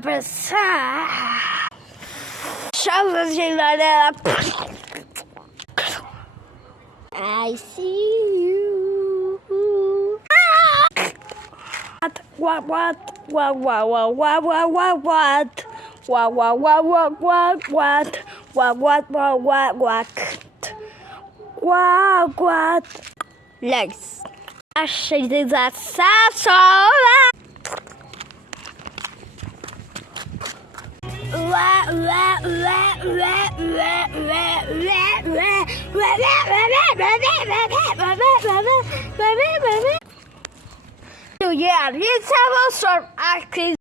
pensar. Chama de Varela. I see you. What? What? What? What? What? What? What? What? What? What? What? What? What? What? What? What? What? What? What? Legs. Achei sensacional. Yeah, let's have a short acting.